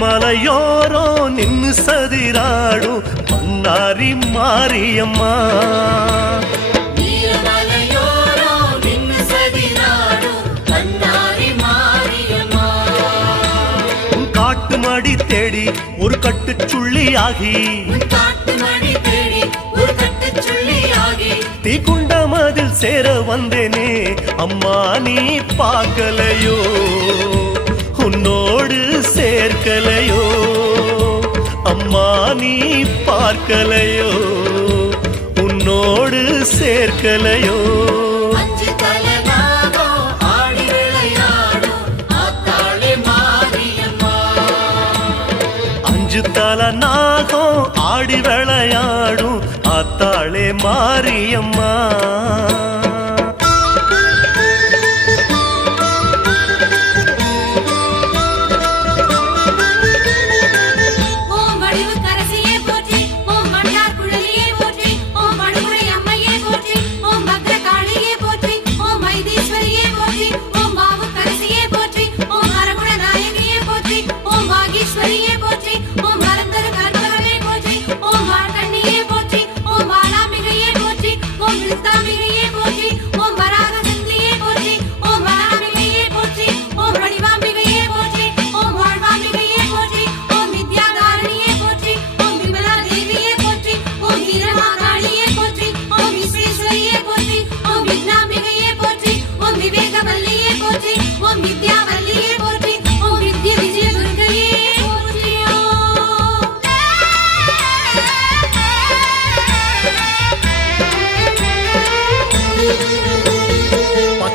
நீலமலையோரோ நின்னு சதிராடும் மன்னாரி மாரியம்மா. காட்டு மடி தேடி ஒரு கட்டு சுள்ளியாகி தீக்குண்ட மதில் சேர வந்தேனே அம்மா நீ பார்க்கலையோ உன்னோடு சேர்க்கலையோ அம்மா நீ பார்க்கலையோ உன்னோடு சேர்க்கலையோ. அஞ்சு தல நாகம் ஆடி விளையாடும் ஆத்தாளே மாரியம்மா.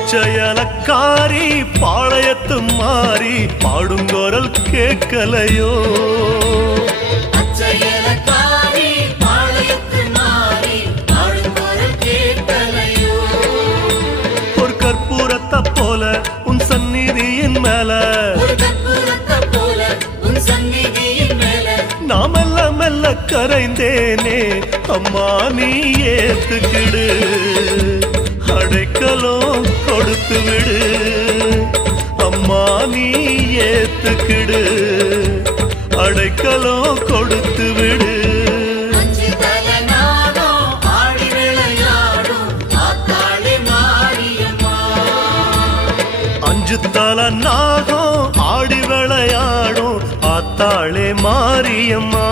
பச்சையலக்காரி பாளையத்து மாறி பாடுங்கோரல் கேட்கலையோ. ஒரு கற்பூரத்தை போல உன் சந்நிதியின் மேல நான் மெல்ல மெல்ல கரைந்தேனே அம்மா நீ ஏத்துக்கிடு அடைக்கலம் கொடுத்து விடு அம்மா நீ ஏத்துக்கிடு அடைக்கலம் கொடுத்து விடு. அஞ்சு தல நாகம் ஆடி விளையாடும் ஆத்தாளே மாரியம்மா.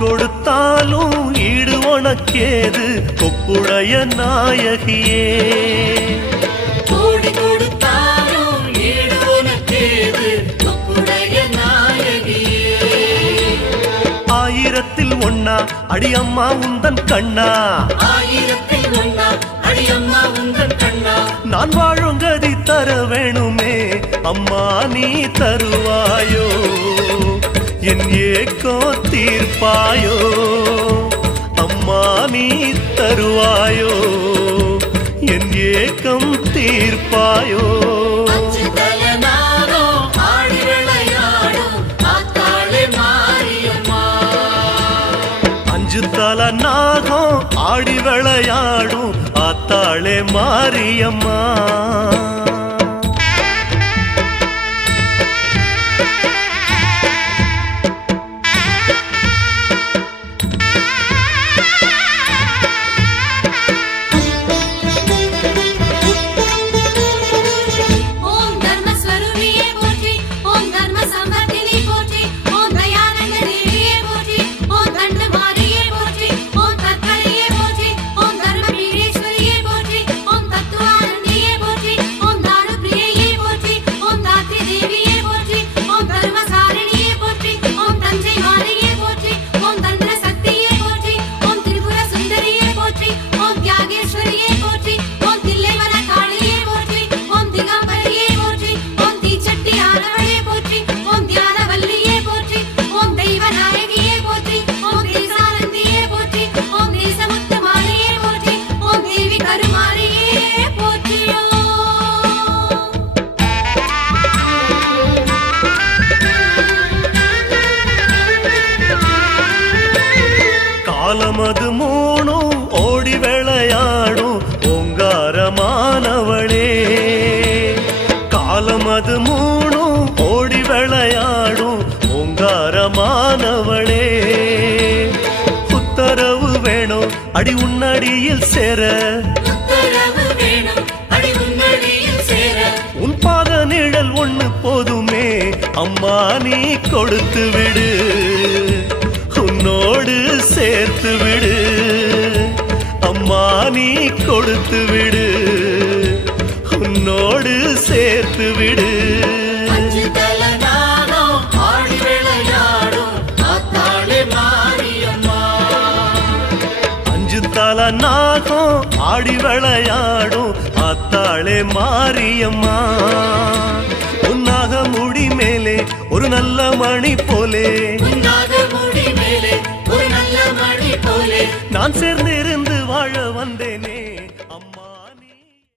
கொடுத்தாலும் ஈடு உனக்கேது கொப்புடைய நாயகியே. கோடி கொடுத்தாலும் ஈடு உனக்கேது கொப்புடைய நாயகியே. ஆயிரத்தில் ஒன்னா அடியம்மா உந்தன் கண்ணா ஆயிரத்தில் ஒன்னா அடியம்மா உந்தன் கண்ணா. நான் வாழும் கதி தர வேணுமே அம்மா நீ தருவாயோ என் ஏக்கம் தீர்ப்பாயோ அம்மா நீ தருவாயோ என் ஏக்கம் தீர்ப்பாயோ. அஞ்சு தல நாகம் ஆடி விளையாடும் ஆத்தாளே மாரியம்மா. அஞ்சு தல நாகம் ஆடி விளையாடும் ஆத்தாளே மாரியம்மா. அடி உன்னடியில் சேர உத்தரவு வேணும் அடி உன்னடியில் சேர உன் பாத நிழல் ஒண்ணு போதுமே அம்மா நீ கொடுத்து விடு உன்னோடு சேர்த்து விடு அம்மா நீ கொடுத்து விடு உன்னோடு சேர்த்து விடு அஞ்சு தலை நாகம் ஆடி விளையாடும் ஆத்தாளே மாரியம்மா அஞ்சு தல நாகம் ஆடி விளையாடும் ஆத்தாளே மாரியம்மா உன்னாக முடி மேலே ஒரு நல்ல மணி போலே உன்னாக முடி மேலே ஒரு நல்ல மணி போலே நான் சேர்ந்திருந்து வாழ வந்தேன்